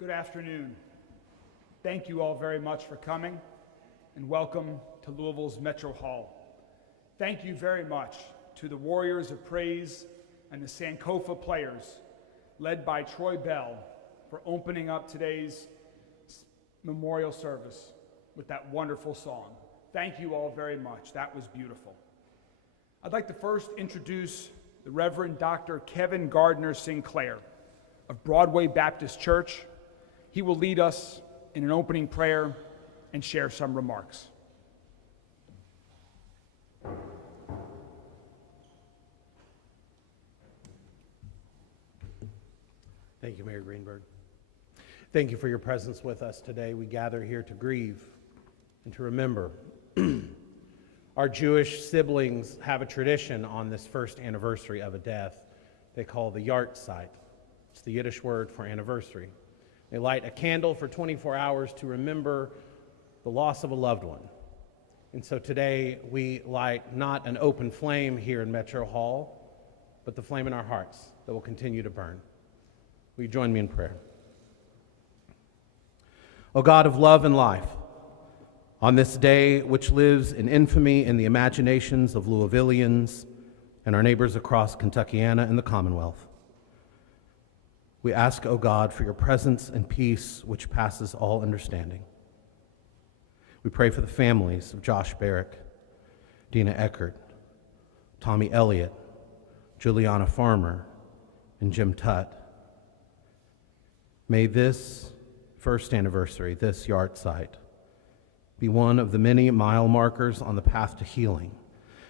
Good afternoon. Thank you all very much for coming, and welcome to Louisville's Metro Hall. Thank you very much to the Warriors of Praise and the Sankofa players, led by Troy Bell, for opening up today's memorial service with that wonderful song. Thank you all very much. That was beautiful. I'd like to first introduce the Reverend Dr. Kevin Gardner Sinclair of Broadway Baptist Church. He will lead us in an opening prayer and share some remarks. Thank you, Mayor Greenberg. Thank you for your presence with us today. We gather here to grieve and to remember. Our Jewish siblings have a tradition on this first anniversary of a death they call the Yartzeit. It's the Yiddish word for anniversary. They light a candle for 24 hours to remember the loss of a loved one. And so today we light not an open flame here in Metro Hall, but the flame in our hearts that will continue to burn. Will you join me in prayer? O God of love and life, on this day which lives in infamy in the imaginations of Louisvillians and our neighbors across Kentuckiana and the Commonwealth, we ask, O God, for your presence and peace which passes all understanding. We pray for the families of Josh Barrick, Dina Eckert, Tommy Elliott, Juliana Farmer, and Jim Tutt. May this first anniversary, this Yartzeit, be one of the many mile markers on the path to healing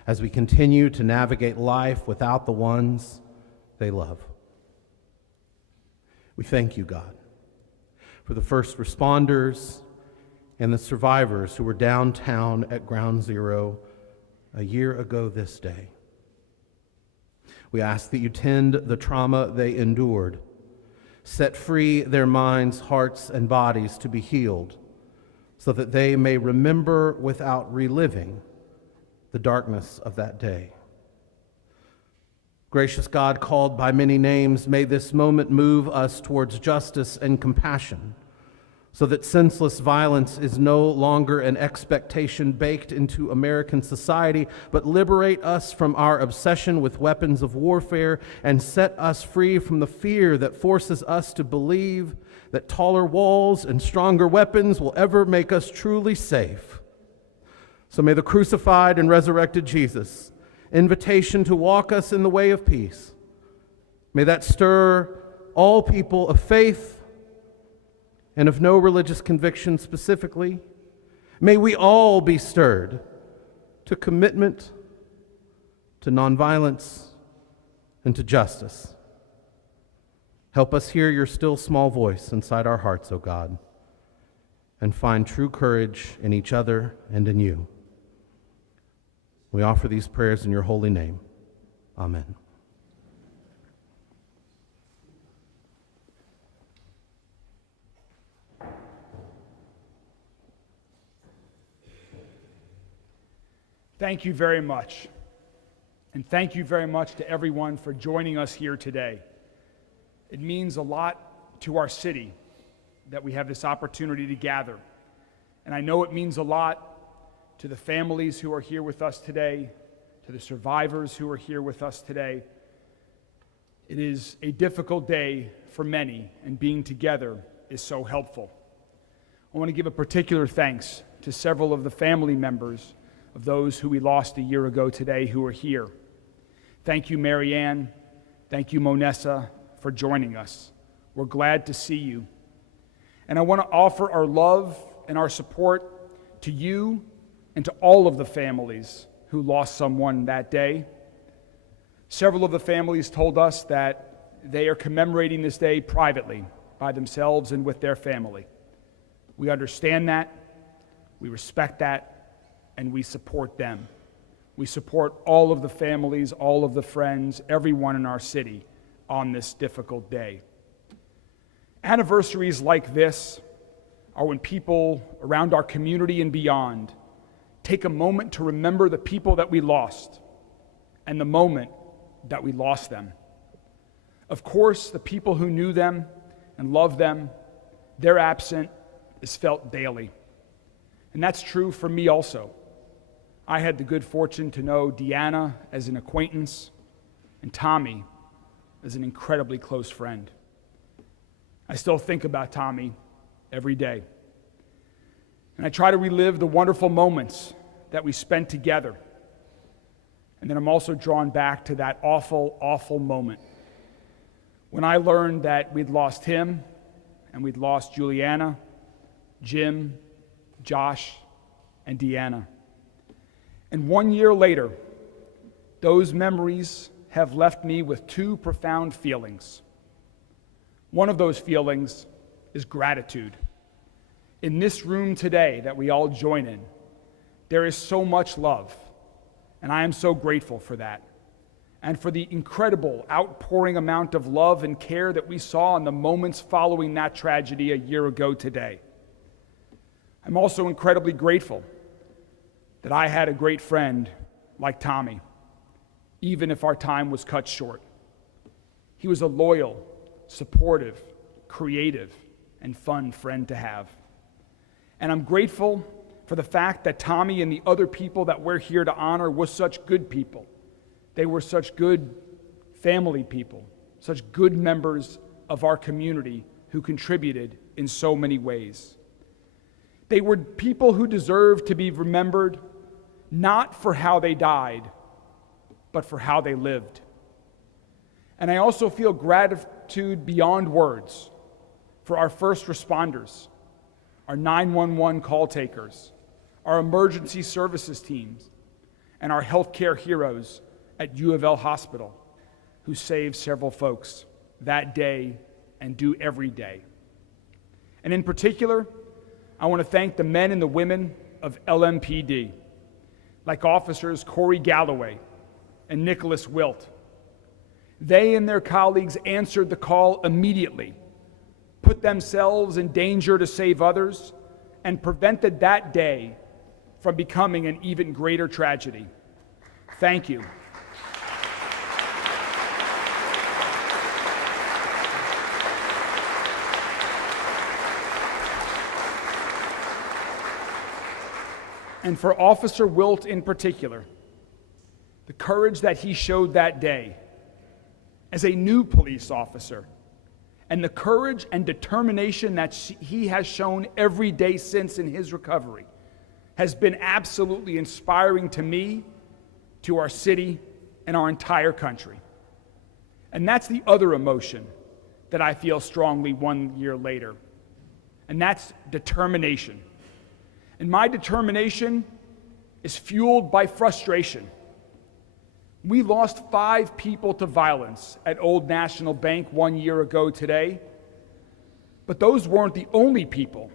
as we continue to navigate life without the ones they love. We thank you, God, for the first responders and the survivors who were downtown at Ground Zero a year ago this day. We ask that you tend the trauma they endured, set free their minds, hearts, and bodies to be healed, so that they may remember without reliving the darkness of that day. Gracious God, called by many names, may this moment move us towards justice and compassion, so that senseless violence is no longer an expectation baked into American society, but liberate us from our obsession with weapons of warfare and set us free from the fear that forces us to believe that taller walls and stronger weapons will ever make us truly safe. So may the crucified and resurrected Jesus' invitation to walk us in the way of peace, may that stir all people of faith and of no religious conviction specifically. May we all be stirred to commitment, to nonviolence, and to justice. Help us hear your still small voice inside our hearts, O God, and find true courage in each other and in you. We offer these prayers in your holy name. Amen. Thank you very much. And thank you very much to everyone for joining us here today. It means a lot to our city that we have this opportunity to gather. And I know it means a lot to the families who are here with us today, to the survivors who are here with us today. It is a difficult day for many, and being together is so helpful. I want to give a particular thanks to several of the family members of those who we lost a year ago today who are here. Thank you, Marianne. Thank you, Monessa, for joining us. We're glad to see you. And I want to offer our love and our support to you and to all of the families who lost someone that day. Several of the families told us that they are commemorating this day privately by themselves and with their family. We understand that, we respect that, and we support them. We support all of the families, all of the friends, everyone in our city on this difficult day. Anniversaries like this are when people around our community and beyond take a moment to remember the people that we lost and the moment that we lost them. Of course, the people who knew them and loved them their absence is felt daily. And that's true for me also. I had the good fortune to know Deanna as an acquaintance and Tommy as an incredibly close friend. I still think about Tommy every day. And I try to relive the wonderful moments that we spent together. And then I'm also drawn back to that awful, awful moment when I learned that we'd lost him and we'd lost Juliana, Jim, Josh, and Deanna. And 1 year later, those memories have left me with two profound feelings. One of those feelings is gratitude. In this room today that we all join in, there is so much love, and I am so grateful for that, and for the incredible outpouring amount of love and care that we saw in the moments following that tragedy a year ago today. I'm also incredibly grateful that I had a great friend like Tommy, even if our time was cut short. He was a loyal, supportive, creative, and fun friend to have. And I'm grateful for the fact that Tommy and the other people that we're here to honor were such good people. They were such good family people, such good members of our community who contributed in so many ways. They were people who deserved to be remembered not for how they died, but for how they lived. And I also feel gratitude beyond words for our first responders, our 911 call takers, our emergency services teams, and our healthcare heroes at U of L Hospital who saved several folks that day and do every day. And in particular, I want to thank the men and the women of LMPD, like officers Corey Galloway and Nicholas Wilt. They and their colleagues answered the call immediately, put themselves in danger to save others, and prevented that day from becoming an even greater tragedy. Thank you. And for Officer Wilt in particular, the courage that he showed that day as a new police officer, and the courage and determination that he has shown every day since in his recovery has been absolutely inspiring to me, to our city, and our entire country. And that's the other emotion that I feel strongly 1 year later, and that's determination. And my determination is fueled by frustration. We lost 5 people to violence at Old National Bank 1 year ago today, but those weren't the only people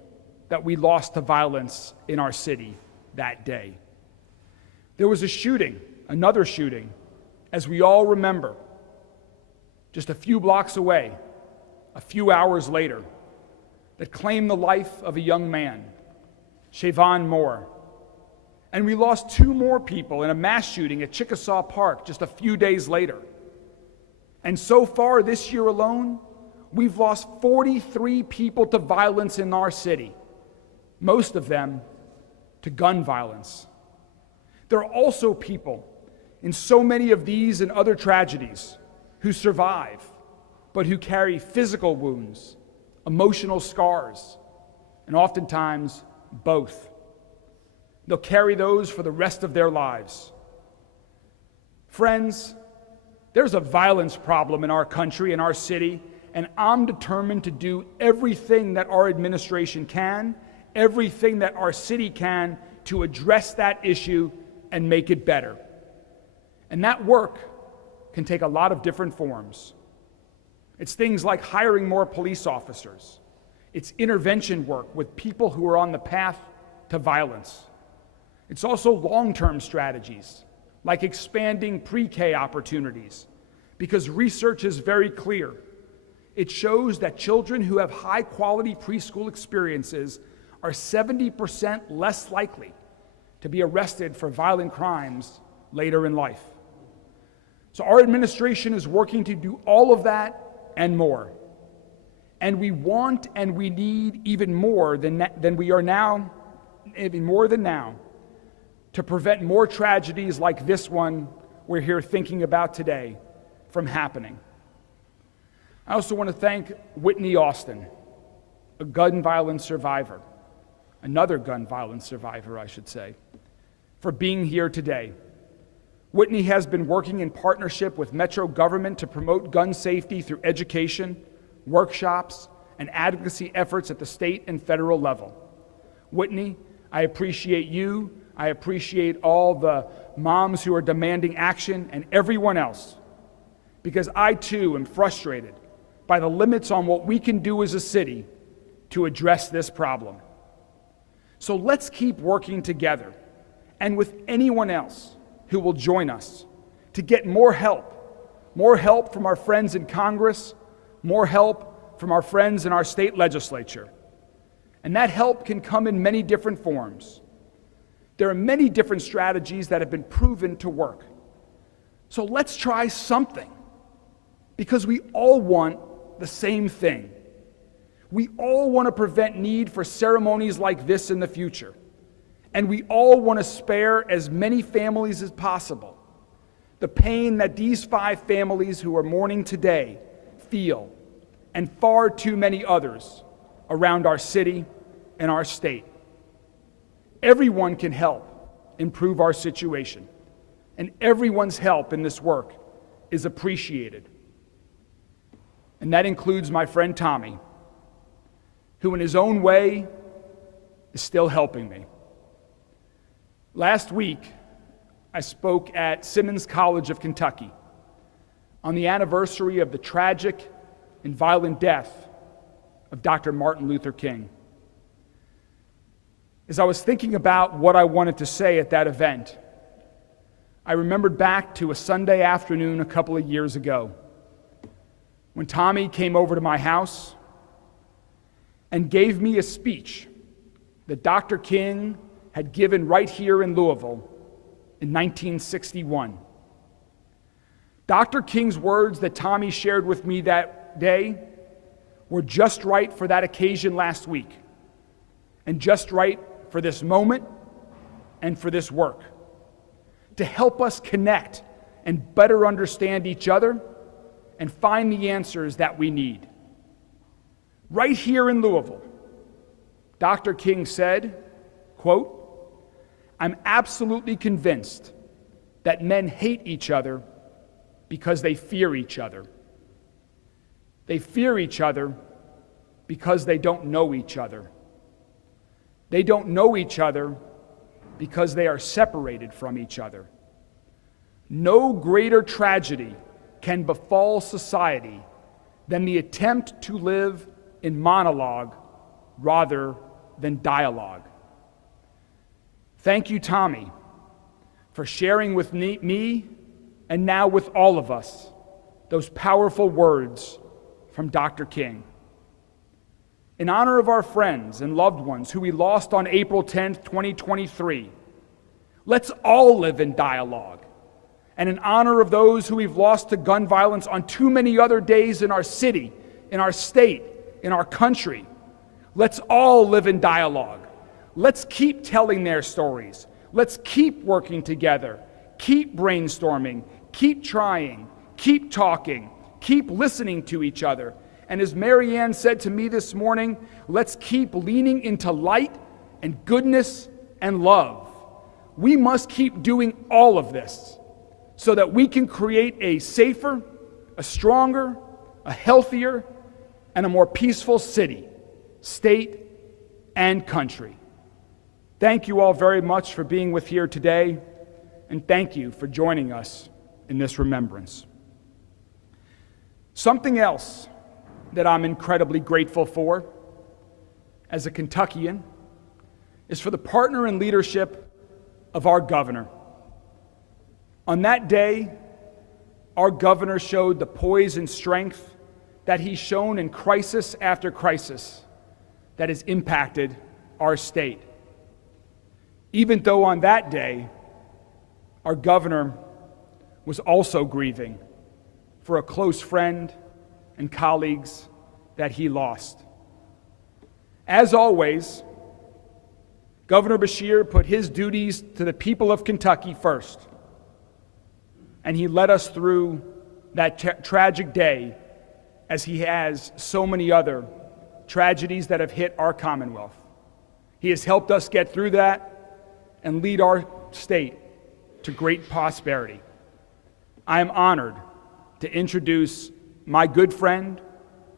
that we lost to violence in our city that day. There was a shooting, another shooting, as we all remember, just a few blocks away, a few hours later, that claimed the life of a young man, Shavon Moore. And we lost 2 more people in a mass shooting at Chickasaw Park just a few days later. And so far this year alone, we've lost 43 people to violence in our city, most of them to gun violence. There are also people in so many of these and other tragedies who survive, but who carry physical wounds, emotional scars, and oftentimes both. They'll carry those for the rest of their lives. Friends, there's a violence problem in our country, in our city, and I'm determined to do everything that our administration can, everything that our city can to address that issue and make it better. And that work can take a lot of different forms. It's things like hiring more police officers. It's intervention work with people who are on the path to violence. It's also long-term strategies, like expanding pre-K opportunities, because research is very clear. It shows that children who have high-quality preschool experiences are 70% less likely to be arrested for violent crimes later in life. So our administration is working to do all of that and more. And we want and we need even more than we are now, even more than now, to prevent more tragedies like this one we're here thinking about today from happening. I also want to thank Whitney Austin, a gun violence survivor, another gun violence survivor, I should say, for being here today. Whitney has been working in partnership with Metro government to promote gun safety through education, workshops, and advocacy efforts at the state and federal level. Whitney, I appreciate you. I appreciate all the moms who are demanding action and everyone else, because I too am frustrated by the limits on what we can do as a city to address this problem. So let's keep working together and with anyone else who will join us to get more help from our friends in Congress, more help from our friends in our state legislature. And that help can come in many different forms. There are many different strategies that have been proven to work. So let's try something, because we all want the same thing. We all want to prevent need for ceremonies like this in the future. And we all want to spare as many families as possible the pain that these 5 families who are mourning today feel, and far too many others around our city and our state. Everyone can help improve our situation, and everyone's help in this work is appreciated. And that includes my friend Tommy, who in his own way is still helping me. Last week, I spoke at Simmons College of Kentucky on the anniversary of the tragic and violent death of Dr. Martin Luther King. As I was thinking about what I wanted to say at that event, I remembered back to a Sunday afternoon a couple of years ago when Tommy came over to my house and gave me a speech that Dr. King had given right here in Louisville in 1961. Dr. King's words that Tommy shared with me that day were just right for that occasion last week, and just right for this moment and for this work, to help us connect and better understand each other and find the answers that we need. Right here in Louisville, Dr. King said, quote, "I'm absolutely convinced that men hate each other because they fear each other. They fear each other because they don't know each other. They don't know each other because they are separated from each other. No greater tragedy can befall society than the attempt to live in monologue rather than dialogue." Thank you, Tommy, for sharing with me and now with all of us those powerful words from Dr. King. In honor of our friends and loved ones who we lost on April 10th, 2023, let's all live in dialogue. And in honor of those who we've lost to gun violence on too many other days in our city, in our state, in our country, let's all live in dialogue. Let's keep telling their stories. Let's keep working together, keep brainstorming, keep trying, keep talking, keep listening to each other. And as Marianne said to me this morning, let's keep leaning into light and goodness and love. We must keep doing all of this so that we can create a safer, a stronger, a healthier, and a more peaceful city, state, and country. Thank you all very much for being with here today, and thank you for joining us in this remembrance. Something else that I'm incredibly grateful for as a Kentuckian is for the partner and leadership of our governor. On that day, our governor showed the poise and strength that he's shown in crisis after crisis that has impacted our state. Even though on that day, our governor was also grieving for a close friend and colleagues that he lost. As always, Governor Beshear put his duties to the people of Kentucky first, and he led us through that tragic day, as he has so many other tragedies that have hit our Commonwealth. He has helped us get through that and lead our state to great prosperity. I am honored to introduce my good friend,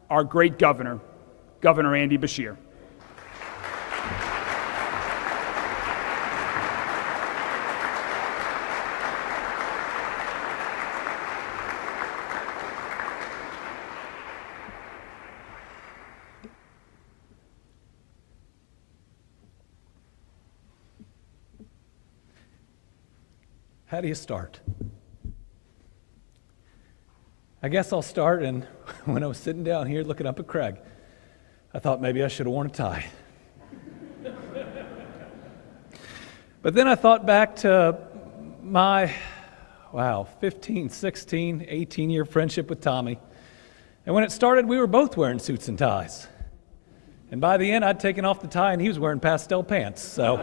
our great governor, Governor Andy Beshear. How do you start? I guess I'll start, and when I was sitting down here looking up at Craig, I thought maybe I should have worn a tie. But then I thought back to my, 15, 16, 18-year friendship with Tommy. And when it started, we were both wearing suits and ties. And by the end, I'd taken off the tie, and he was wearing pastel pants. So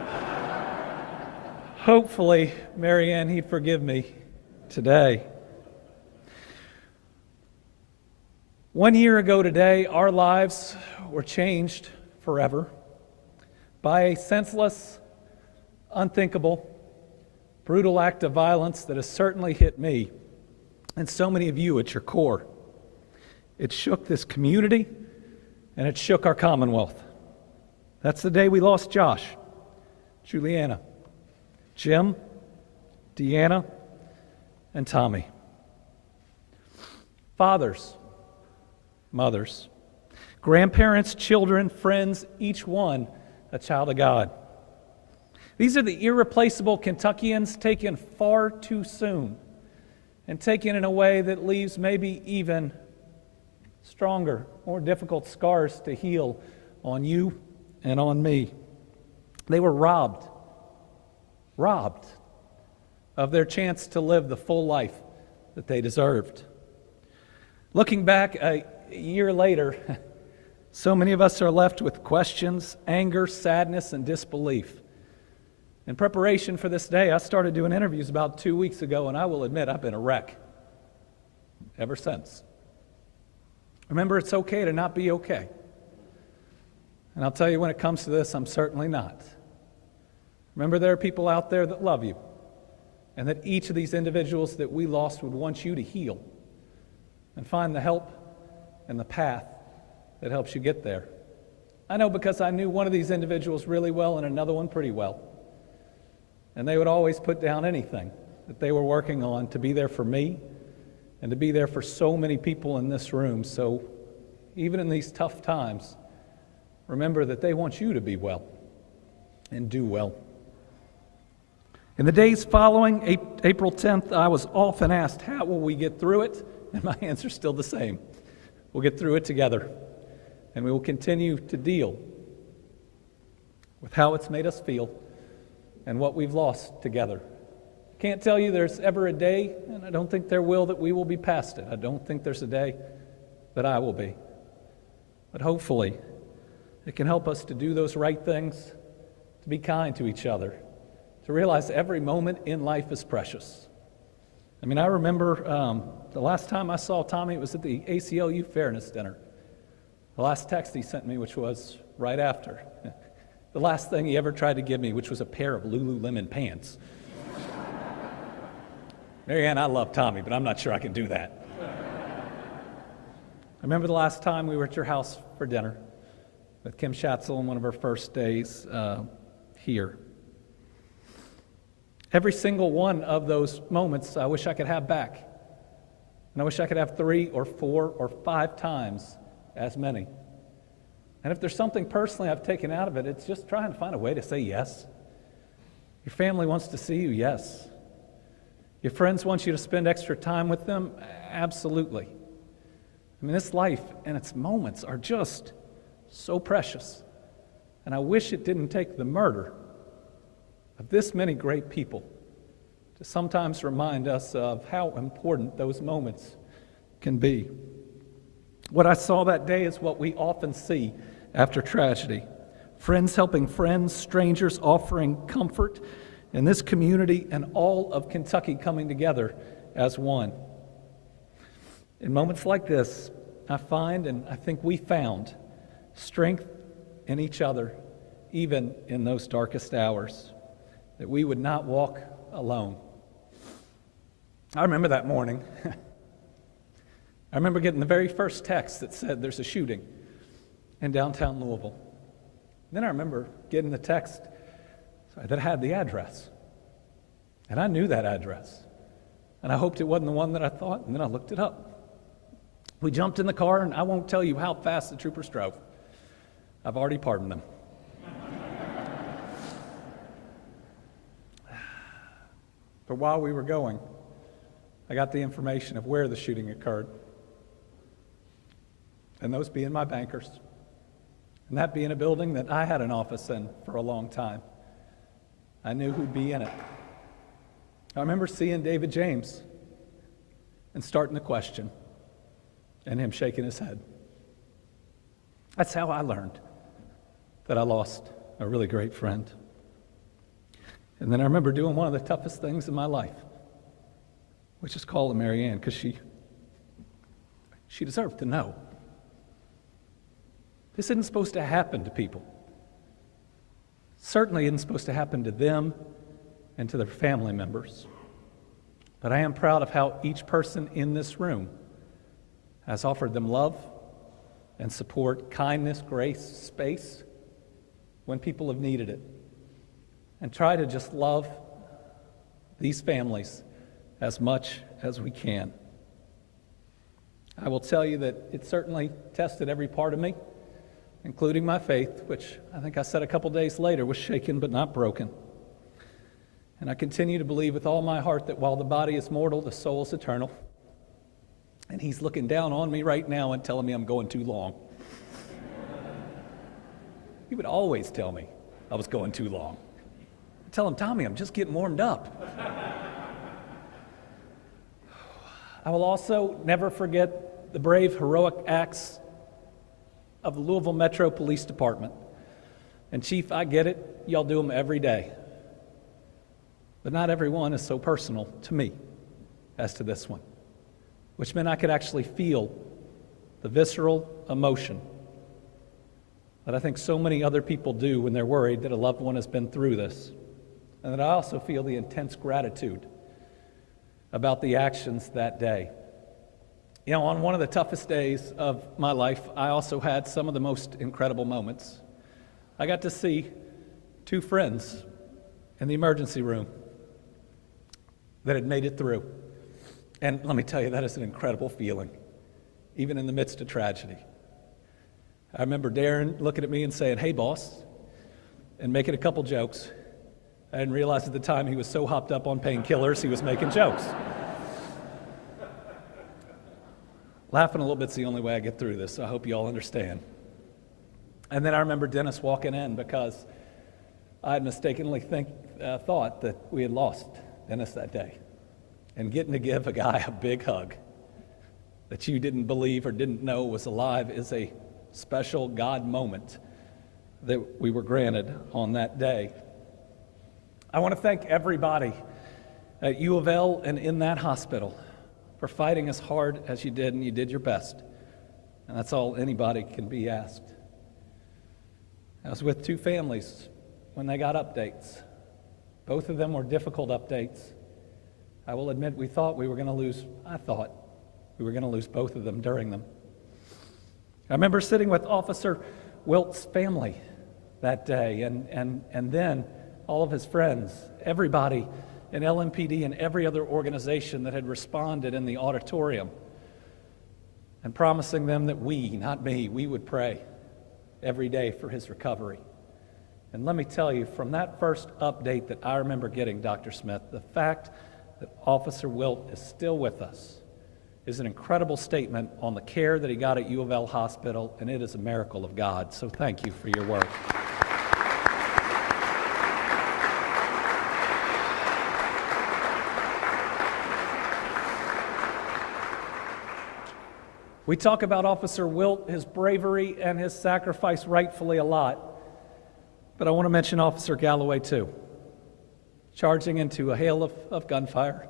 hopefully, Marianne, he'd forgive me today. 1 year ago today, our lives were changed forever by a senseless, unthinkable, brutal act of violence that has certainly hit me and so many of you at your core. It shook this community, and it shook our Commonwealth. That's the day we lost Josh, Juliana, Jim, Deanna, and Tommy. Fathers, mothers, grandparents, children, friends, each one a child of God. These are the irreplaceable Kentuckians taken far too soon and taken in a way that leaves maybe even stronger, more difficult scars to heal on you and on me. They were robbed of their chance to live the full life that they deserved. Looking back a year later, so many of us are left with questions, anger, sadness, and disbelief. In preparation for this day, I started doing interviews about 2 weeks ago, and I will admit I've been a wreck ever since. Remember, it's okay to not be okay. And I'll tell you, when it comes to this, I'm certainly not. Remember, there are people out there that love you, and that each of these individuals that we lost would want you to heal and find the help and the path that helps you get there. I know, because I knew one of these individuals really well and another one pretty well. And they would always put down anything that they were working on to be there for me and to be there for so many people in this room. So even in these tough times, remember that they want you to be well and do well. In the days following April 10th, I was often asked, how will we get through it? And my answer is still the same. We'll get through it together, and we will continue to deal with how it's made us feel and what we've lost together. I can't tell you there's ever a day, and I don't think there will, that we will be past it. I don't think there's a day that I will be. But hopefully, it can help us to do those right things, to be kind to each other, to realize every moment in life is precious. I mean, I remember the last time I saw Tommy, it was at the ACLU Fairness Dinner. The last text he sent me, which was right after. The last thing he ever tried to give me, which was a pair of Lululemon pants. Marianne, I love Tommy, but I'm not sure I can do that. I remember the last time we were at your house for dinner with Kim Schatzel on one of her first days here. Every single one of those moments I wish I could have back. And I wish I could have 3 or 4 or 5 times as many. And if there's something personally I've taken out of it, it's just trying to find a way to say yes. Your family wants to see you, yes. Your friends want you to spend extra time with them, absolutely. I mean, this life and its moments are just so precious. And I wish it didn't take the murder of this many great people to sometimes remind us of how important those moments can be. What I saw that day is what we often see after tragedy. Friends helping friends, strangers offering comfort, and this community and all of Kentucky coming together as one. In moments like this, I find, and I think we found, strength in each other, even in those darkest hours, that we would not walk alone. I remember that morning. I remember getting the very first text that said there's a shooting in downtown Louisville. Then I remember getting the text that had the address. And I knew that address. And I hoped it wasn't the one that I thought, and then I looked it up. We jumped in the car, and I won't tell you how fast the troopers drove. I've already pardoned them. But while we were going, I got the information of where the shooting occurred. And those being my bankers. And that being a building that I had an office in for a long time. I knew who'd be in it. I remember seeing David James and starting the question and him shaking his head. That's how I learned that I lost a really great friend. And then I remember doing one of the toughest things in my life, which is calling Mary Ann, because she deserved to know. This isn't supposed to happen to people. Certainly isn't supposed to happen to them and to their family members. But I am proud of how each person in this room has offered them love and support, kindness, grace, space when people have needed it. And try to just love these families as much as we can. I will tell you that it certainly tested every part of me, including my faith, which I think I said a couple days later was shaken but not broken. And I continue to believe with all my heart that while the body is mortal, the soul is eternal. And he's looking down on me right now and telling me I'm going too long. He would always tell me I was going too long. I'd tell him, Tommy, I'm just getting warmed up. I will also never forget the brave, heroic acts of the Louisville Metro Police Department. And Chief, I get it, y'all do them every day. But not every one is so personal to me as to this one, which meant I could actually feel the visceral emotion that I think so many other people do when they're worried that a loved one has been through this. And that I also feel the intense gratitude about the actions that day. You know, on one of the toughest days of my life, I also had some of the most incredible moments. I got to see two friends in the emergency room that had made it through. And let me tell you, that is an incredible feeling, even in the midst of tragedy. I remember Darren looking at me and saying, hey, boss, and making a couple jokes. I didn't realize at the time he was so hopped up on painkillers, he was making jokes. Laughing a little bit's the only way I get through this, so I hope you all understand. And then I remember Dennis walking in because I had mistakenly thought that we had lost Dennis that day. And getting to give a guy a big hug that you didn't believe or didn't know was alive is a special God moment that we were granted on that day. I want to thank everybody at U of L and in that hospital for fighting as hard as you did, and you did your best. And that's all anybody can be asked. I was with two families when they got updates. Both of them were difficult updates. I will admit I thought we were going to lose both of them during them. I remember sitting with Officer Wilt's family that day, and then all of his friends, everybody in LMPD and every other organization that had responded in the auditorium, and promising them that we, not me, we would pray every day for his recovery. And let me tell you, from that first update that I remember getting, Dr. Smith, the fact that Officer Wilt is still with us is an incredible statement on the care that he got at U of L Hospital, and it is a miracle of God. So thank you for your work. We talk about Officer Wilt, his bravery and his sacrifice rightfully a lot, but I want to mention Officer Galloway too, charging into a hail of gunfire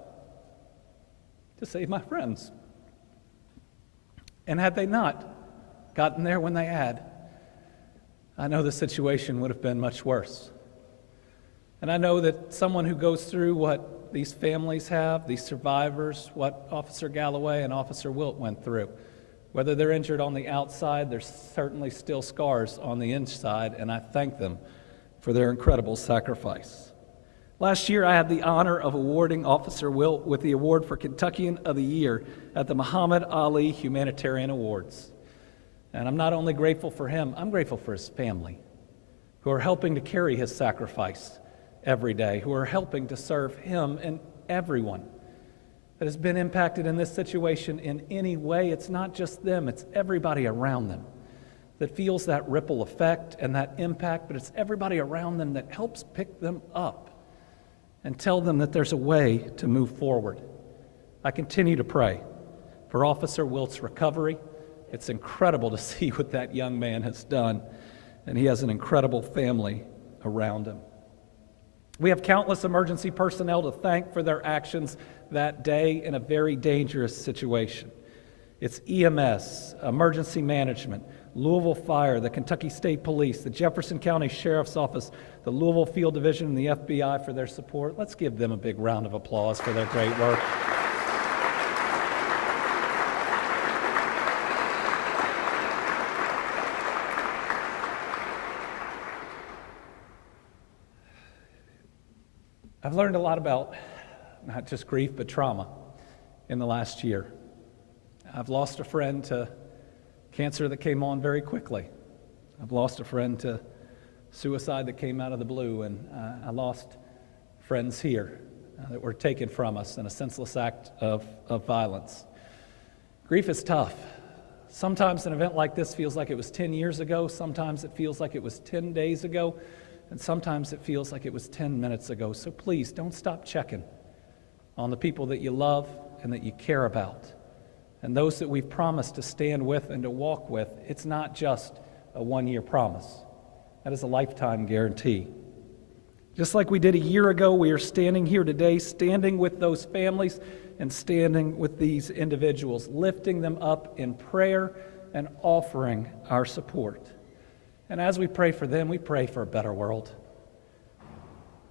to save my friends. And had they not gotten there when they had, I know the situation would have been much worse. And I know that someone who goes through what these families have, these survivors, what Officer Galloway and Officer Wilt went through, whether they're injured on the outside, there's certainly still scars on the inside, and I thank them for their incredible sacrifice. Last year, I had the honor of awarding Officer Wilt with the award for Kentuckian of the Year at the Muhammad Ali Humanitarian Awards. And I'm not only grateful for him, I'm grateful for his family, who are helping to carry his sacrifice every day, who are helping to serve him and everyone that has been impacted in this situation in any way. It's not just them, it's everybody around them that feels that ripple effect and that impact, but it's everybody around them that helps pick them up and tell them that there's a way to move forward. I continue to pray for Officer Wilt's recovery. It's incredible to see what that young man has done, and he has an incredible family around him. We have countless emergency personnel to thank for their actions that day in a very dangerous situation. It's EMS, emergency management, Louisville Fire, the Kentucky State Police, the Jefferson County Sheriff's Office, the Louisville Field Division, and the FBI for their support. Let's give them a big round of applause for their great work. I've learned a lot about not just grief, but trauma in the last year. I've lost a friend to cancer that came on very quickly. I've lost a friend to suicide that came out of the blue, and I lost friends here that were taken from us in a senseless act of violence. Grief is tough. Sometimes an event like this feels like it was 10 years ago, sometimes it feels like it was 10 days ago, and sometimes it feels like it was 10 minutes ago. So please don't stop checking on the people that you love and that you care about, and those that we've promised to stand with and to walk with. It's not just a one-year promise. That is a lifetime guarantee. Just like we did a year ago, we are standing here today, standing with those families and standing with these individuals, lifting them up in prayer and offering our support. And as we pray for them, we pray for a better world.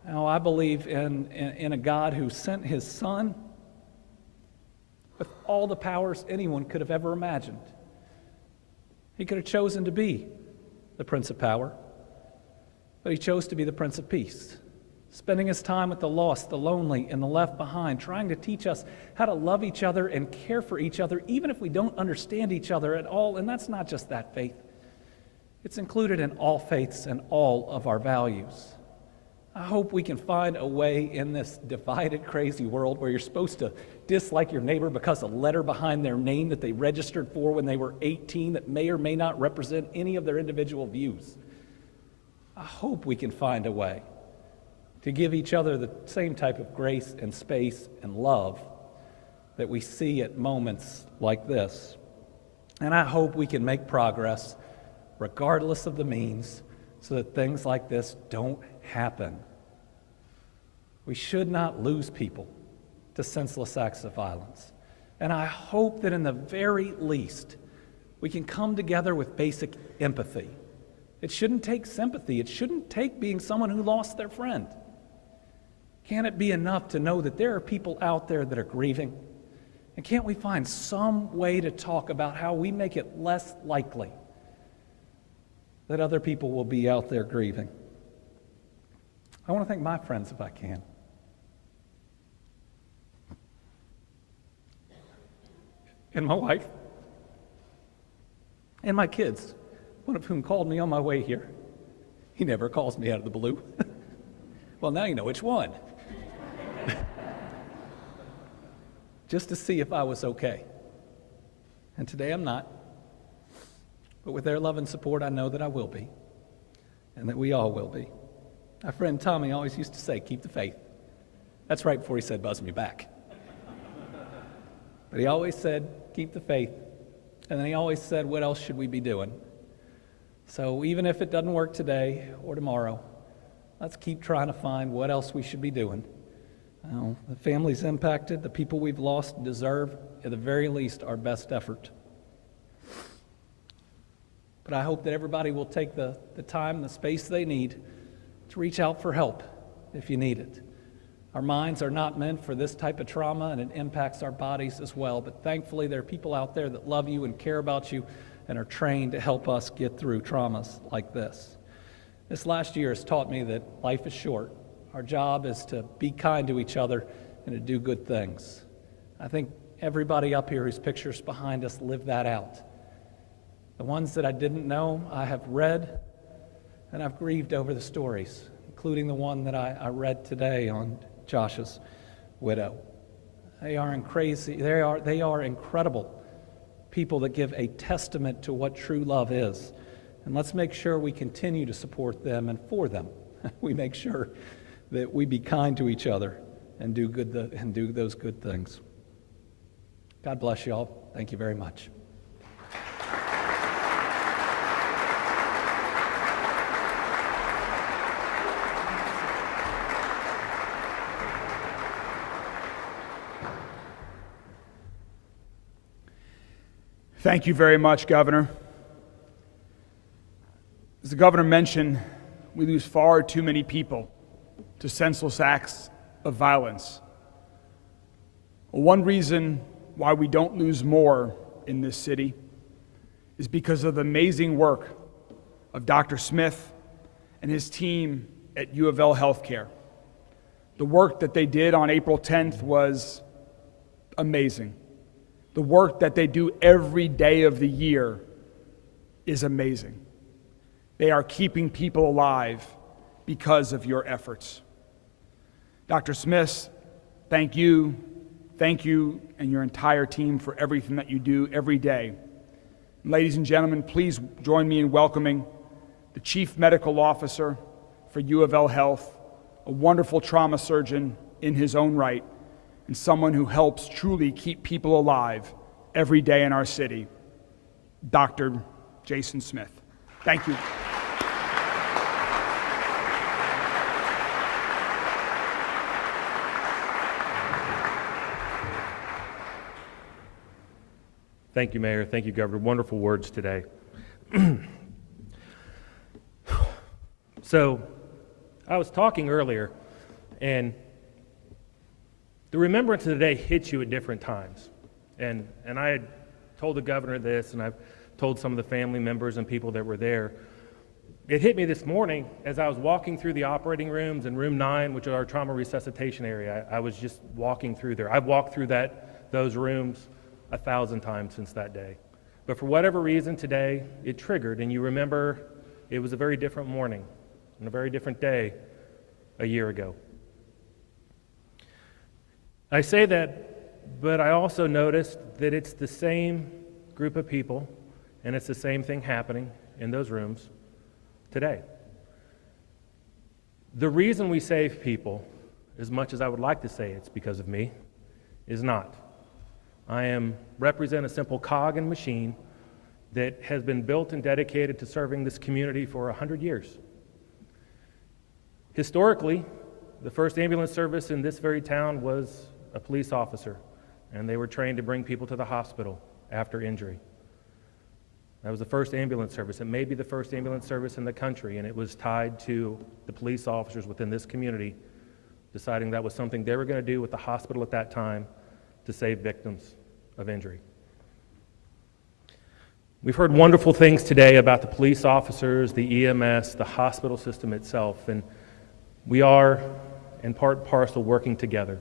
Now, I believe in a God who sent his Son with all the powers anyone could have ever imagined. He could have chosen to be the Prince of Power, but he chose to be the Prince of Peace, spending his time with the lost, the lonely, and the left behind, trying to teach us how to love each other and care for each other, even if we don't understand each other at all. And that's not just that faith. It's included in all faiths and all of our values. I hope we can find a way in this divided, crazy world where you're supposed to dislike your neighbor because a letter behind their name that they registered for when they were 18 that may or may not represent any of their individual views. I hope we can find a way to give each other the same type of grace and space and love that we see at moments like this. And I hope we can make progress regardless of the means so that things like this don't happen. We should not lose people to senseless acts of violence. And I hope that in the very least, we can come together with basic empathy. It shouldn't take sympathy. It shouldn't take being someone who lost their friend. Can it be enough to know that there are people out there that are grieving? And can't we find some way to talk about how we make it less likely that other people will be out there grieving? I want to thank my friends if I can. And my wife. And my kids, one of whom called me on my way here. He never calls me out of the blue. Well, now you know which one. Just to see if I was okay. And today I'm not. But with their love and support, I know that I will be. And that we all will be. My friend Tommy always used to say, keep the faith. That's right before he said, buzz me back. But he always said, keep the faith. And then he always said, what else should we be doing? So even if it doesn't work today or tomorrow, let's keep trying to find what else we should be doing. The families impacted, the people we've lost deserve, at the very least, our best effort. But I hope that everybody will take the time, the space they need to reach out for help if you need it. Our minds are not meant for this type of trauma, and it impacts our bodies as well. But thankfully, there are people out there that love you and care about you and are trained to help us get through traumas like this. This last year has taught me that life is short. Our job is to be kind to each other and to do good things. I think everybody up here whose pictures behind us lived that out. The ones that I didn't know, I have read, and I've grieved over the stories, including the one that I read today on Josh's widow. They are incredible people that give a testament to what true love is. And let's make sure we continue to support them, and for them, we make sure that we be kind to each other and do those good things. God bless you all. Thank you very much. Thank you very much, Governor. As the Governor mentioned, we lose far too many people to senseless acts of violence. One reason why we don't lose more in this city is because of the amazing work of Dr. Smith and his team at U of L Healthcare. The work that they did on April 10th was amazing. The work that they do every day of the year is amazing. They are keeping people alive because of your efforts. Dr. Smith, thank you, and your entire team for everything that you do every day. Ladies and gentlemen, please join me in welcoming the Chief Medical Officer for U of L Health, a wonderful trauma surgeon in his own right, and someone who helps truly keep people alive every day in our city, Dr. Jason Smith. Thank you. Thank you, Mayor. Thank you, Governor. Wonderful words today. So, I was talking earlier, and the remembrance of the day hits you at different times. And I had told the governor this, and I've told some of the family members and people that were there. It hit me this morning as I was walking through the operating rooms in room 9, which is our trauma resuscitation area. I was just walking through there. I've walked through those rooms 1,000 times since that day. But for whatever reason today, it triggered, and you remember it was a very different morning and a very different day a year ago. I say that, but I also noticed that it's the same group of people, and it's the same thing happening in those rooms today. The reason we save people, as much as I would like to say it's because of me, is not. I represent a simple cog in machine that has been built and dedicated to serving this community for 100 years. Historically, the first ambulance service in this very town was a police officer, and they were trained to bring people to the hospital after injury. That was the first ambulance service. It may be the first ambulance service in the country, and it was tied to the police officers within this community deciding that was something they were going to do with the hospital at that time to save victims of injury. We've heard wonderful things today about the police officers, the EMS, the hospital system itself, and we are, in part and parcel, working together.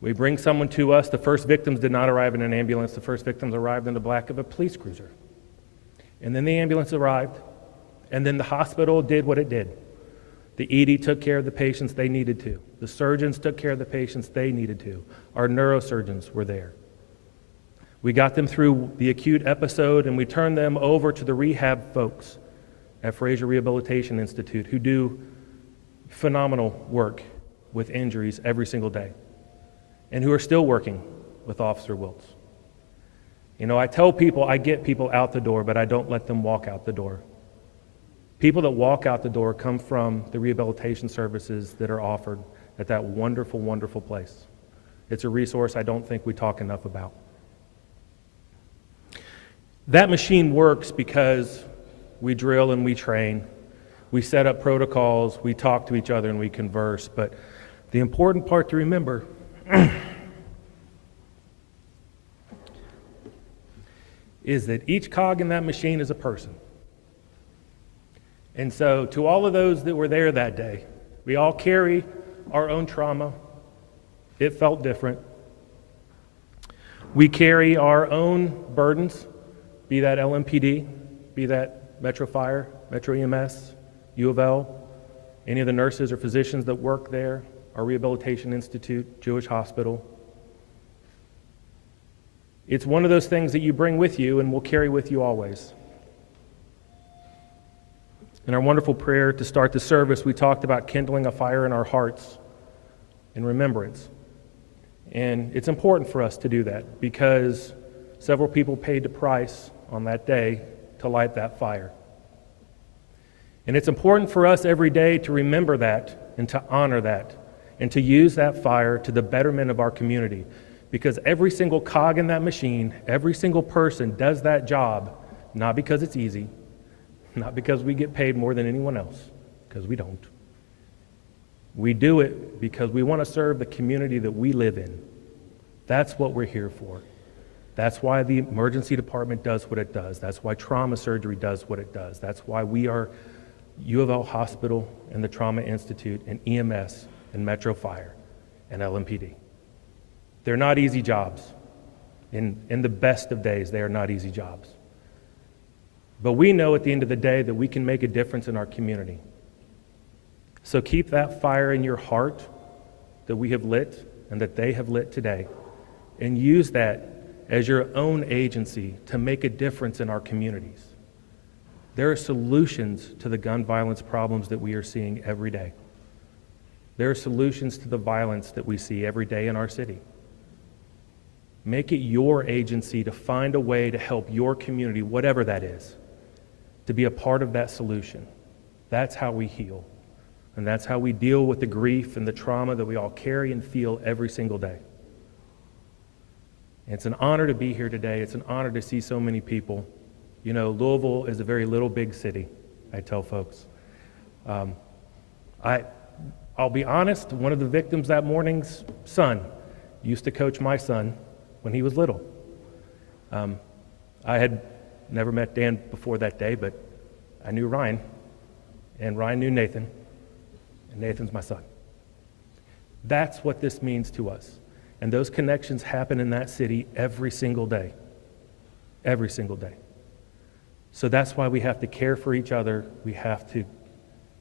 We bring someone to us. The first victims did not arrive in an ambulance. The first victims arrived in the back of a police cruiser. And then the ambulance arrived, and then the hospital did what it did. The ED took care of the patients they needed to. The surgeons took care of the patients they needed to. Our neurosurgeons were there. We got them through the acute episode, and we turned them over to the rehab folks at Fraser Rehabilitation Institute who do phenomenal work with injuries every single day and who are still working with Officer Wiltz. You know, I tell people I get people out the door, but I don't let them walk out the door. People that walk out the door come from the rehabilitation services that are offered at that wonderful, wonderful place. It's a resource I don't think we talk enough about. That machine works because we drill and we train. We set up protocols, we talk to each other, and we converse. But the important part to remember is that each cog in that machine is a person. And so to all of those that were there that day, we all carry our own trauma. It felt different. We carry our own burdens, be that LMPD, be that Metro Fire, Metro EMS, U of L, any of the nurses or physicians that work there, our Rehabilitation Institute, Jewish Hospital. It's one of those things that you bring with you and will carry with you always. In our wonderful prayer to start the service, we talked about kindling a fire in our hearts in remembrance. And it's important for us to do that because several people paid the price on that day to light that fire. And it's important for us every day to remember that and to honor that and to use that fire to the betterment of our community. Because every single cog in that machine, every single person does that job, not because it's easy, not because we get paid more than anyone else, because we don't. We do it because we want to serve the community that we live in. That's what we're here for. That's why the emergency department does what it does. That's why trauma surgery does what it does. That's why we are U of L Hospital and the Trauma Institute and EMS and Metro Fire and LMPD. They're not easy jobs. In the best of days, they are not easy jobs. But we know at the end of the day that we can make a difference in our community. So keep that fire in your heart that we have lit and that they have lit today, and use that as your own agency to make a difference in our communities. There are solutions to the gun violence problems that we are seeing every day. There are solutions to the violence that we see every day in our city. Make it your agency to find a way to help your community, whatever that is, to be a part of that solution. That's how we heal. And that's how we deal with the grief and the trauma that we all carry and feel every single day. It's an honor to be here today. It's an honor to see so many people. You know, Louisville is a very little big city, I tell folks. I'll be honest, one of the victims that morning's son used to coach my son when he was little. I had never met Dan before that day, but I knew Ryan, and Ryan knew Nathan, and Nathan's my son. That's what this means to us. And those connections happen in that city every single day. Every single day. So that's why we have to care for each other. We have to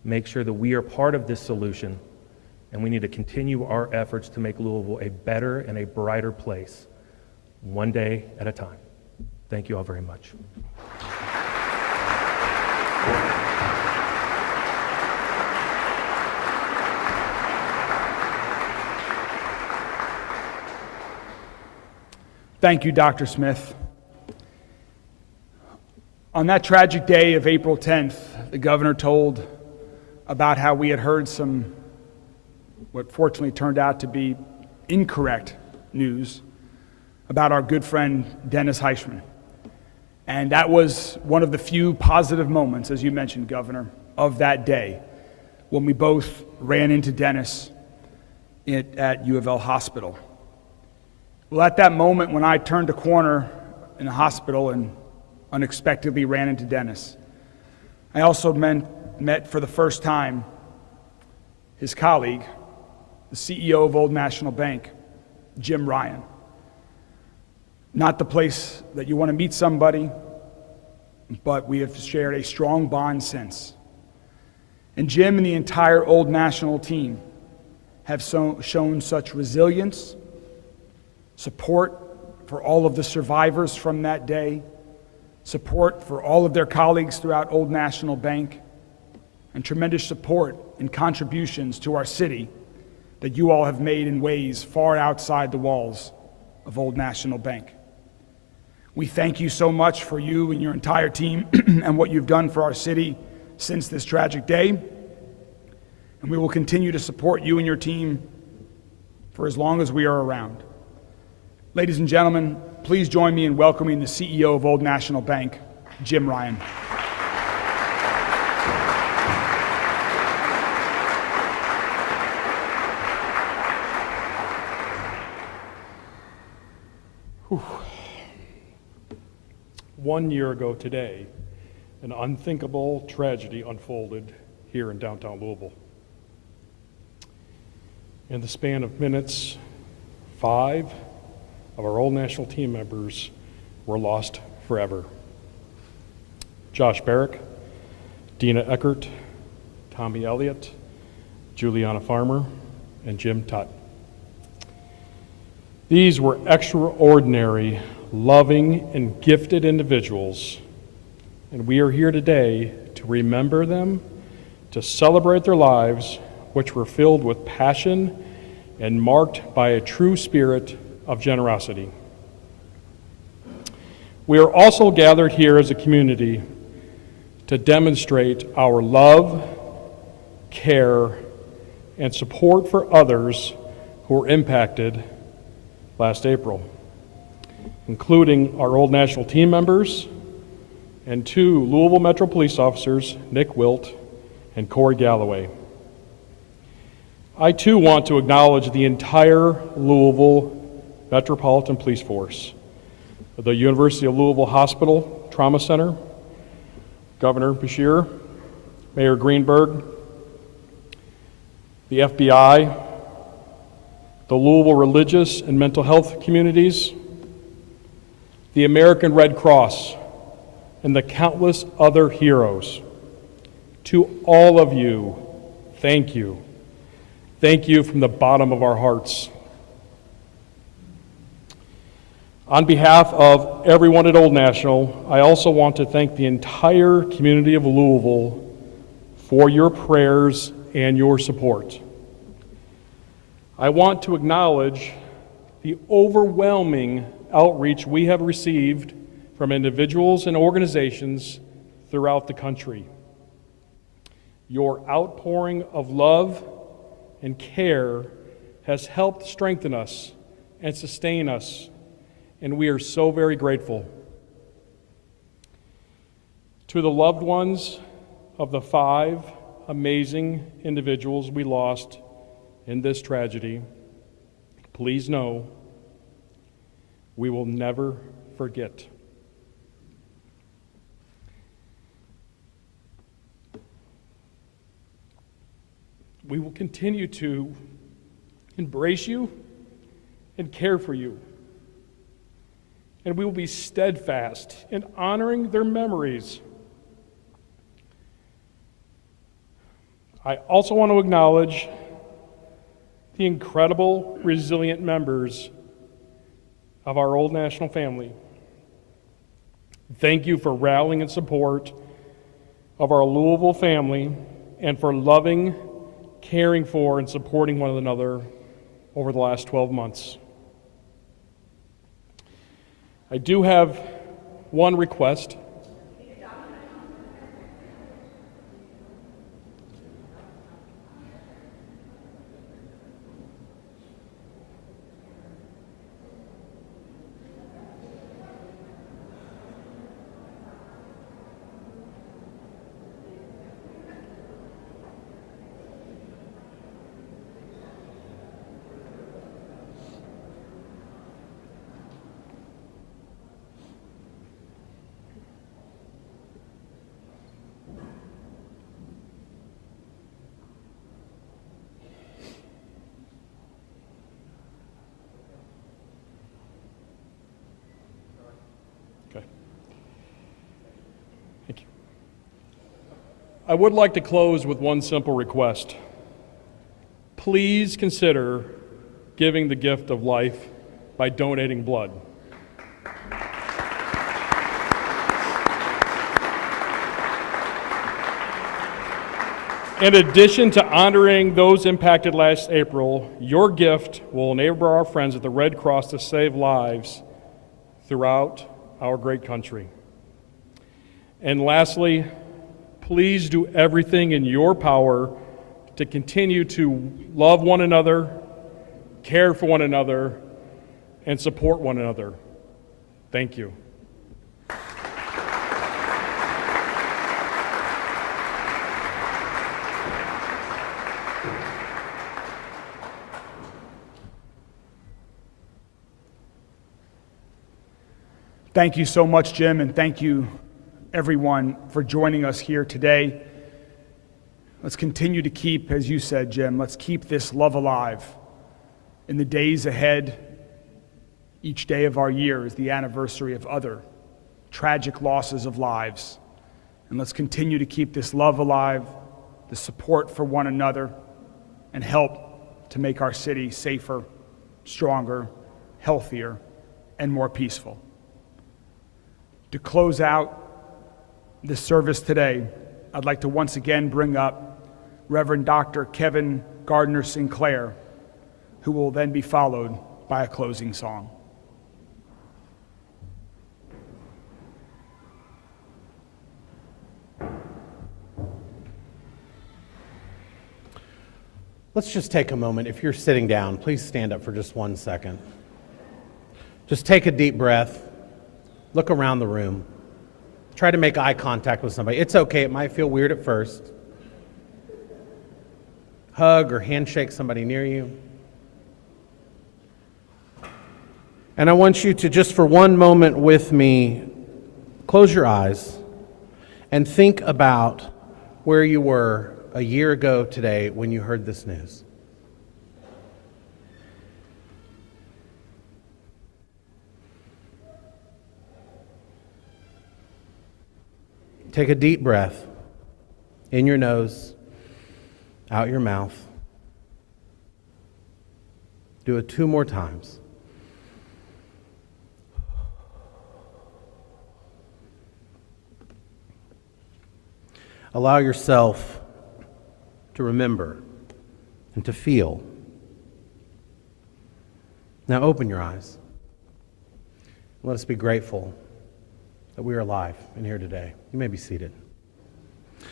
make sure that we are part of this solution, and we need to continue our efforts to make Louisville a better and a brighter place, one day at a time. Thank you all very much. Thank you, Dr. Smith. On that tragic day of April 10th, the governor told about how we had heard some, what fortunately turned out to be incorrect news about our good friend Dennis Heichman. And that was one of the few positive moments, as you mentioned, Governor, of that day, when we both ran into Dennis at U of L Hospital. Well, at that moment when I turned a corner in the hospital and unexpectedly ran into Dennis, I also met for the first time his colleague, the CEO of Old National Bank, Jim Ryan. Not the place that you want to meet somebody, but we have shared a strong bond since. And Jim and the entire Old National team have shown such resilience, support for all of the survivors from that day, support for all of their colleagues throughout Old National Bank, and tremendous support and contributions to our city that you all have made in ways far outside the walls of Old National Bank. We thank you so much for you and your entire team and what you've done for our city since this tragic day. And we will continue to support you and your team for as long as we are around. Ladies and gentlemen, please join me in welcoming the CEO of Old National Bank, Jim Ryan. Whew. 1 year ago today, an unthinkable tragedy unfolded here in downtown Louisville. In the span of minutes, 5 of our Old National team members were lost forever. Josh Barrick, Dina Eckert, Tommy Elliott, Juliana Farmer, and Jim Tutt. These were extraordinary, loving, and gifted individuals, and we are here today to remember them, to celebrate their lives, which were filled with passion and marked by a true spirit of generosity. We are also gathered here as a community to demonstrate our love, care, and support for others who were impacted last April, including our Old National team members and 2 Louisville Metro police officers, Nick Wilt and Corey Galloway. I too want to acknowledge the entire Louisville Metropolitan Police Force, the University of Louisville Hospital Trauma Center, Governor Beshear, Mayor Greenberg, the FBI, the Louisville religious and mental health communities, the American Red Cross, and the countless other heroes. To all of you, thank you. Thank you from the bottom of our hearts. On behalf of everyone at Old National, I also want to thank the entire community of Louisville for your prayers and your support. I want to acknowledge the overwhelming outreach we have received from individuals and organizations throughout the country. Your outpouring of love and care has helped strengthen us and sustain us, and we are so very grateful. To the loved ones of the 5 amazing individuals we lost in this tragedy, please know we will never forget. We will continue to embrace you and care for you. And we will be steadfast in honoring their memories. I also want to acknowledge the incredible, resilient members of our Old National family. Thank you for rallying in support of our Louisville family and for loving, caring for, and supporting one another over the last 12 months. I do have one request. Okay. Thank you. I would like to close with one simple request. Please consider giving the gift of life by donating blood. In addition to honoring those impacted last April, your gift will enable our friends at the Red Cross to save lives throughout our great country. And lastly, please do everything in your power to continue to love one another, care for one another, and support one another. Thank you. Thank you so much, Jim, and thank you, everyone, for joining us here today. Let's continue to keep, as you said, Jim, let's keep this love alive. In the days ahead, each day of our year is the anniversary of other tragic losses of lives. And let's continue to keep this love alive, the support for one another, and help to make our city safer, stronger, healthier, and more peaceful. To close out this service today, I'd like to once again bring up Reverend Dr. Kevin Gardner Sinclair, who will then be followed by a closing song. Let's just take a moment. If you're sitting down, please stand up for just 1 second. Just take a deep breath. Look around the room. Try to make eye contact with somebody. It's okay, it might feel weird at first. Hug or handshake somebody near you. And I want you to just for one moment with me, close your eyes and think about where you were a year ago today when you heard this news. Take a deep breath in your nose, out your mouth. Do it 2 more times. Allow yourself to remember and to feel. Now open your eyes. Let us be grateful that we are alive and here today. You may be seated. I'd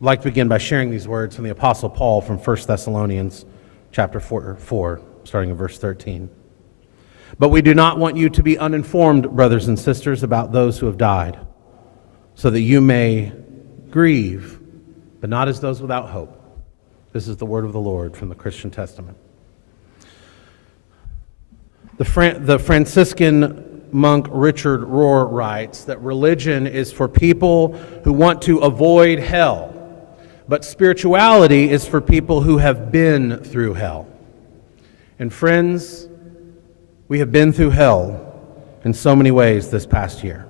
like to begin by sharing these words from the Apostle Paul from 1 Thessalonians chapter 4, starting in verse 13. But we do not want you to be uninformed, brothers and sisters, about those who have died, so that you may grieve, but not as those without hope. This is the word of the Lord from the Christian Testament. The Franciscan monk Richard Rohr writes that religion is for people who want to avoid hell, but spirituality is for people who have been through hell. And friends, we have been through hell in so many ways this past year.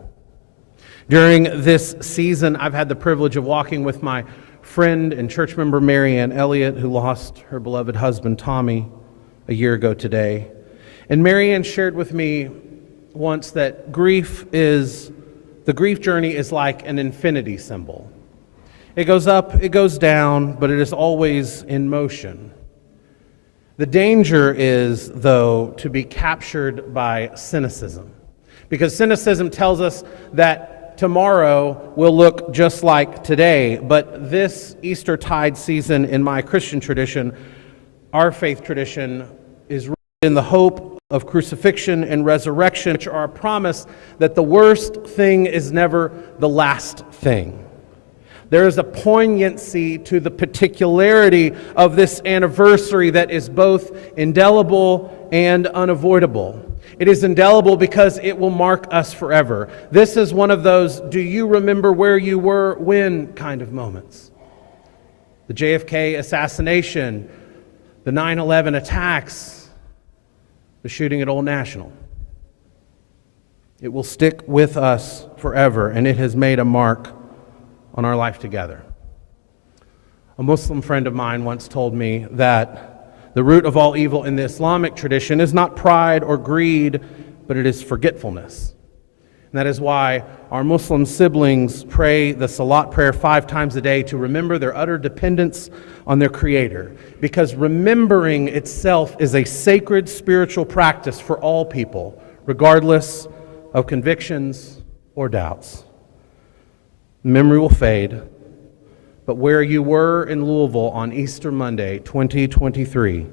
During this season, I've had the privilege of walking with my friend and church member Marianne Elliott, who lost her beloved husband Tommy a year ago today. And Marianne shared with me once that the grief journey is like an infinity symbol. It goes up, it goes down, but it is always in motion. The danger is, though, to be captured by cynicism, because cynicism tells us that tomorrow will look just like today. But this Eastertide season in my Christian tradition, our faith tradition, is rooted in the hope of crucifixion and resurrection, which are a promise that the worst thing is never the last thing. There is a poignancy to the particularity of this anniversary that is both indelible and unavoidable. It is indelible because it will mark us forever. This is one of those do you remember where you were when kind of moments. The JFK assassination, the 9/11 attacks, the shooting at Old National. It will stick with us forever, and it has made a mark on our life together. A Muslim friend of mine once told me that the root of all evil in the Islamic tradition is not pride or greed, but it is forgetfulness. And that is why our Muslim siblings pray the Salat prayer 5 times a day to remember their utter dependence on their Creator. Because remembering itself is a sacred spiritual practice for all people, regardless of convictions or doubts. Memory will fade, but where you were in Louisville on Easter Monday, 2023,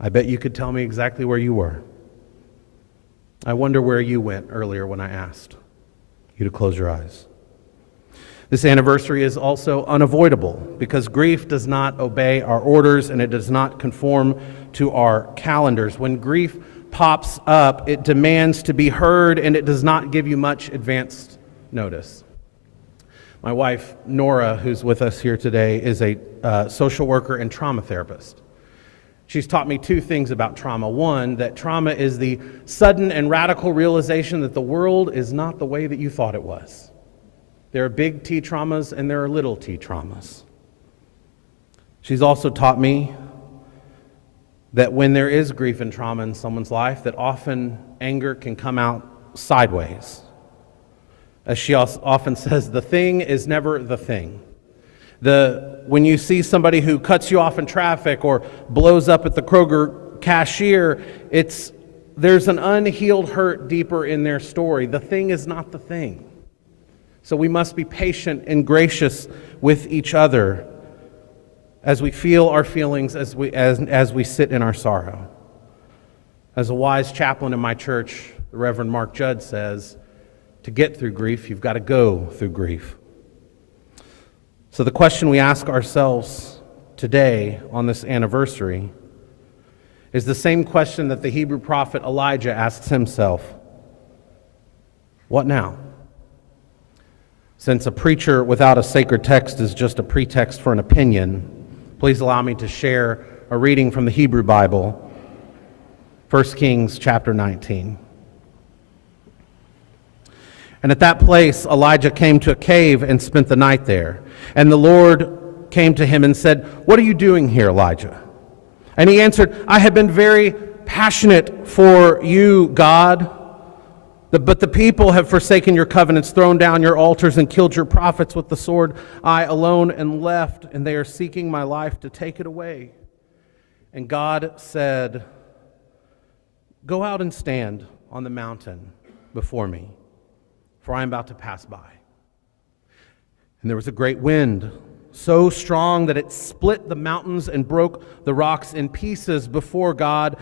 I bet you could tell me exactly where you were. I wonder where you went earlier when I asked you to close your eyes. This anniversary is also unavoidable because grief does not obey our orders and it does not conform to our calendars. When grief pops up, it demands to be heard and it does not give you much advanced notice. My wife, Nora, who's with us here today, is a social worker and trauma therapist. She's taught me two things about trauma. One, that trauma is the sudden and radical realization that the world is not the way that you thought it was. There are big T traumas and there are little t traumas. She's also taught me that when there is grief and trauma in someone's life, that often anger can come out sideways. As she often says, the thing is never the thing. When you see somebody who cuts you off in traffic or blows up at the Kroger cashier, there's an unhealed hurt deeper in their story. The thing is not the thing. So we must be patient and gracious with each other as we feel our feelings, as we sit in our sorrow. As a wise chaplain in my church, the Reverend Mark Judd says, to get through grief, you've got to go through grief. So the question we ask ourselves today on this anniversary is the same question that the Hebrew prophet Elijah asks himself. What now? Since a preacher without a sacred text is just a pretext for an opinion, please allow me to share a reading from the Hebrew Bible, 1 Kings chapter 19. And at that place Elijah came to a cave and spent the night there. And the Lord came to him and said, "What are you doing here, Elijah?" And he answered, "I have been very passionate for you, God. But the people have forsaken your covenants, thrown down your altars, and killed your prophets with the sword. I alone am left, and they are seeking my life to take it away." And God said, "Go out and stand on the mountain before me, for I am about to pass by." And there was a great wind, so strong that it split the mountains and broke the rocks in pieces before God,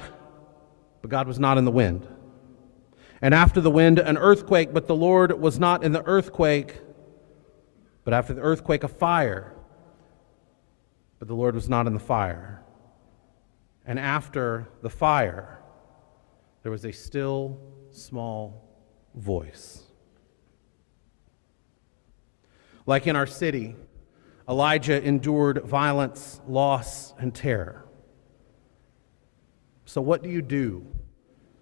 but God was not in the wind. And after the wind, an earthquake, but the Lord was not in the earthquake. But after the earthquake, a fire, but the Lord was not in the fire. And after the fire, there was a still, small voice. Like in our city, Elijah endured violence, loss, and terror. So what do you do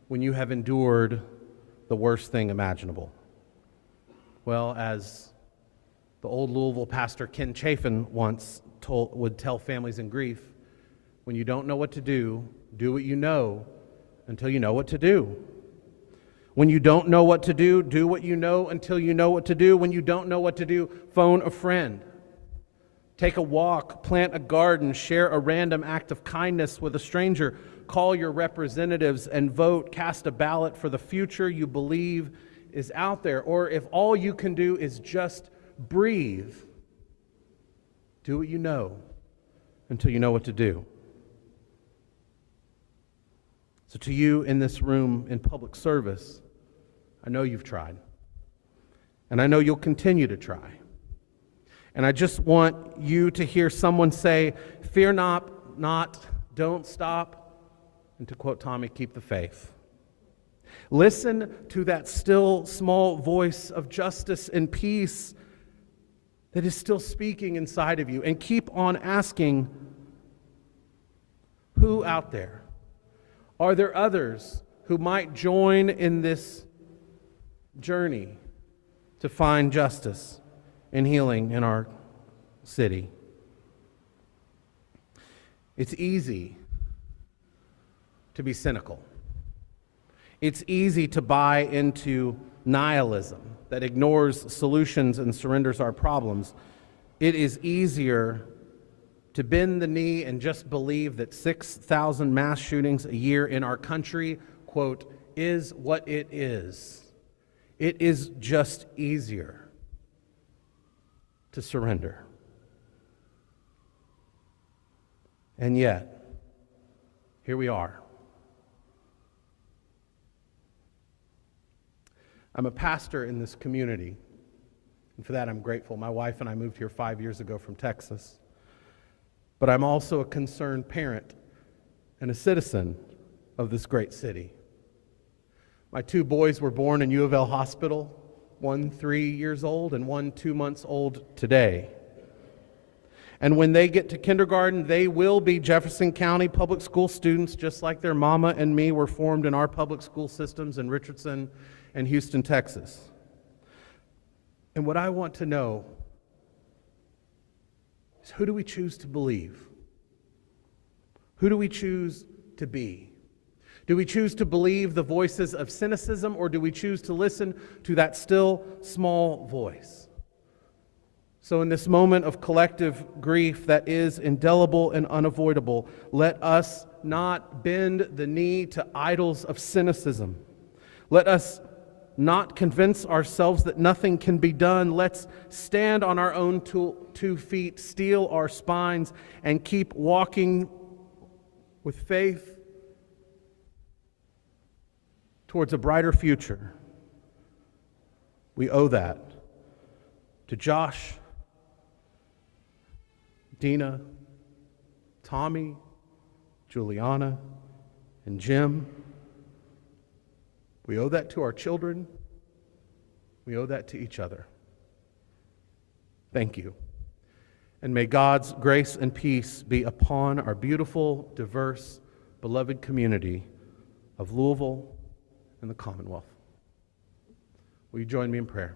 when you have endured the worst thing imaginable? Well, as the old Louisville pastor Ken Chafin once would tell families in grief, when you don't know what to do what you know until you know what to do. When you don't know what to do what you know until you know what to do. When you don't know what to do, phone a friend. Take a walk, plant a garden, share a random act of kindness with a stranger. Call your representatives and vote. Cast a ballot for the future you believe is out there. Or if all you can do is just breathe, do what you know until you know what to do. So to you in this room in public service, I know you've tried. And I know you'll continue to try. And I just want you to hear someone say, "Fear not, don't stop." And to quote Tommy, keep the faith. Listen to that still small voice of justice and peace that is still speaking inside of you. And keep on asking, who out there? Are there others who might join in this journey to find justice and healing in our city? It's easy to be cynical. It's easy to buy into nihilism that ignores solutions and surrenders our problems. It is easier to bend the knee and just believe that 6,000 mass shootings a year in our country, quote, is what it is. It is just easier to surrender. And yet, here we are. I'm a pastor in this community, and for that I'm grateful. My wife and I moved here 5 years ago from Texas. But I'm also a concerned parent and a citizen of this great city. My 2 boys were born in U of L Hospital, one 3 years old and one 2 months old today. And when they get to kindergarten, they will be Jefferson County public school students, just like their mama and me were formed in our public school systems in Richardson and Houston, Texas. And what I want to know is, who do we choose to believe? Who do we choose to be? Do we choose to believe the voices of cynicism, or do we choose to listen to that still small voice? So in this moment of collective grief that is indelible and unavoidable, let us not bend the knee to idols of cynicism. Let us not convince ourselves that nothing can be done. Let's stand on our own 2 feet, steel our spines, and keep walking with faith towards a brighter future. We owe that to Josh, Dina, Tommy, Juliana, and Jim. We owe that to our children. We owe that to each other. Thank you. And may God's grace and peace be upon our beautiful, diverse, beloved community of Louisville and the Commonwealth. Will you join me in prayer?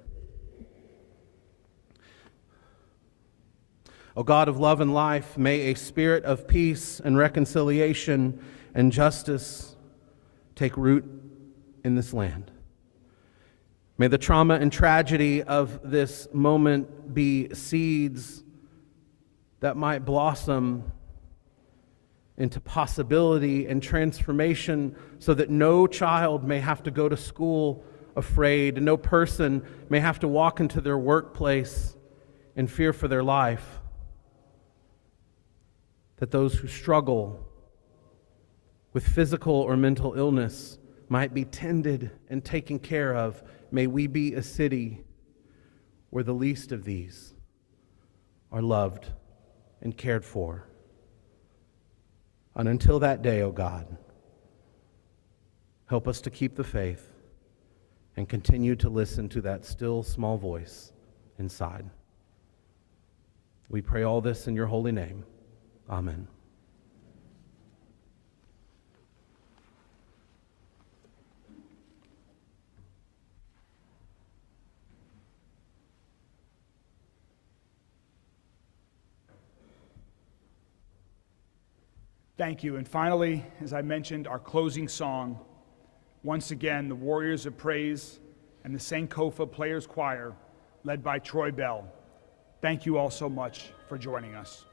O God of love and life, may a spirit of peace and reconciliation and justice take root in this land. May the trauma and tragedy of this moment be seeds that might blossom into possibility and transformation, so that no child may have to go to school afraid, and no person may have to walk into their workplace in fear for their life. That those who struggle with physical or mental illness might be tended and taken care of. May we be a city where the least of these are loved and cared for. And until that day, O God, help us to keep the faith and continue to listen to that still small voice inside. We pray all this in your holy name. Amen. Thank you. And finally, as I mentioned, our closing song. Once again, the Warriors of Praise and the Sankofa Players Choir, led by Troy Bell. Thank you all so much for joining us.